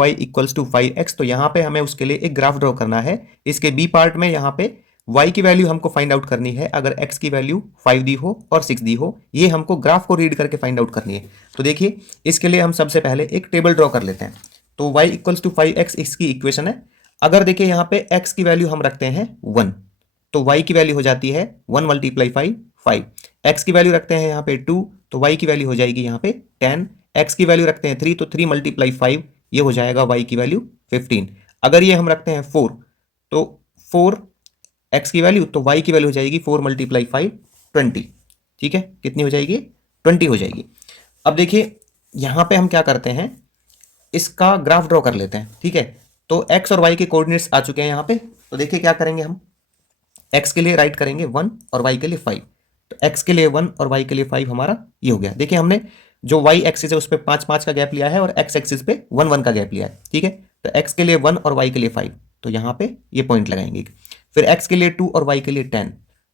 y equals to 5x, तो यहाँ पे हमें उसके लिए एक ग्राफ ड्रॉ करना है। इसके बी पार्ट में यहाँ पे y की वैल्यू हमको फाइंड आउट करनी है, अगर x की वैल्यू 5 दी हो और 6 दी हो, ये हमको ग्राफ को रीड करके फाइंड आउट करनी है। तो देखिए इसके लिए हम सबसे पहले एक टेबल ड्रॉ कर लेते हैं। तो y इक्वल्स टू 5x इसकी इक्वेशन है। अगर देखिए यहाँ पे x की वैल्यू हम रखते हैं 1, तो y की वैल्यू हो जाती है 1 मल्टीप्लाई 5 5। x की वैल्यू रखते हैं यहाँ पे 2, तो y की वैल्यू हो जाएगी यहाँ पे 10। x की वैल्यू रखते हैं 3, तो 3 मल्टीप्लाई 5, ये हो जाएगा y की वैल्यू 15। अगर ये हम रखते हैं 4, तो 4 x की वैल्यू, तो y की वैल्यू हो जाएगी 4 मल्टीप्लाई 5 20। ठीक है, कितनी हो जाएगी? 20 हो जाएगी। अब देखिए यहाँ पे हम क्या करते हैं, इसका ग्राफ ड्रॉ कर लेते हैं। ठीक है, तो x और y के कोऑर्डिनेट्स आ चुके हैं यहाँ पे। तो देखिए क्या करेंगे, हम x के लिए राइट करेंगे 1 और y के लिए 5। तो x के लिए 1 और y के लिए 5 हमारा ये हो गया। देखिए हमने जो y एक्सिस है उस पर 5 5 का गैप लिया है और x एक्सिस पे 1 1 का गैप लिया है। ठीक है, तो x के लिए 1 और y के लिए 5, तो यहाँ पे ये पॉइंट लगाएंगे। फिर x के लिए 2 और y के लिए 10,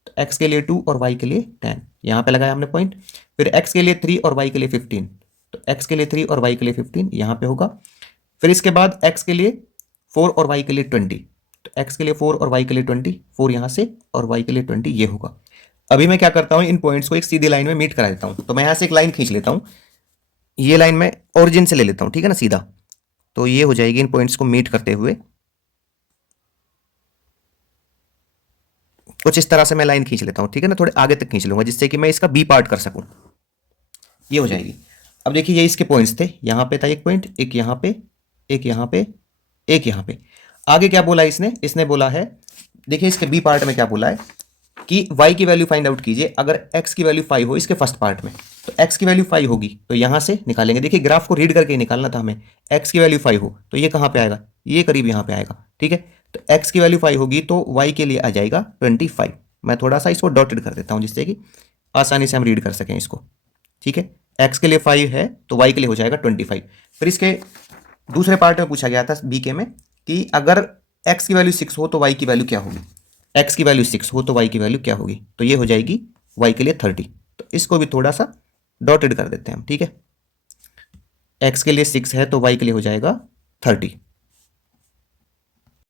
तो x के लिए 2 और y के लिए 10, यहाँ पे लगाया हमने पॉइंट। फिर x के लिए 3 और y के लिए 15, तो x के लिए 3 और y के लिए 15 यहाँ पे होगा। फिर इसके बाद x के लिए 4 और y के लिए 20, तो x के लिए 4 और y के लिए 20, 4 यहाँ से और y के लिए 20 ये होगा। अभी मैं क्या करता हूँ, इन पॉइंट्स को एक सीधी लाइन में मीट करा देता हूँ। तो मैं यहाँ से एक लाइन खींच लेता हूँ, ये लाइन मैं ओरिजिन से ले लेता हूँ, ठीक है ना, सीधा। तो ये हो जाएगी इन पॉइंट्स को मीट करते हुए, कुछ इस तरह से मैं लाइन खींच लेता हूँ। ठीक है ना, थोड़े आगे तक खींच लूंगा जिससे कि मैं इसका बी पार्ट कर सकूँ, ये हो जाएगी। अब देखिए ये इसके पॉइंट्स थे, यहाँ पे था एक पॉइंट, एक यहाँ पे, एक यहाँ पे, एक यहाँ पे। आगे क्या बोला इसने बोला है, देखिए इसके बी पार्ट में क्या बोला है कि y की वैल्यू फाइंड आउट कीजिए अगर x की वैल्यू 5 हो। इसके फर्स्ट पार्ट में तो x की वैल्यू 5 होगी तो यहां से निकालेंगे। देखिए ग्राफ को रीड करके ही निकालना था हमें। x की वैल्यू 5 हो तो ये कहां पे आएगा, ये करीब यहां पे आएगा। ठीक है, तो x की वैल्यू 5 होगी तो y के लिए आ जाएगा 25। मैं थोड़ा सा इसको डॉटेड कर देता हूं जिससे कि आसानी से हम रीड कर सकें इसको। ठीक है, x के लिए 5 है तो y के लिए हो जाएगा 25। फिर इसके दूसरे पार्ट में पूछा गया था बीके में कि अगर x की वैल्यू 6 हो तो y की वैल्यू क्या होगी। x की वैल्यू 6 हो तो y की वैल्यू क्या होगी, तो ये हो जाएगी y के लिए 30। तो इसको भी थोड़ा सा डॉटेड कर देते हैं हम। ठीक है, x के लिए 6 है तो y के लिए हो जाएगा 30।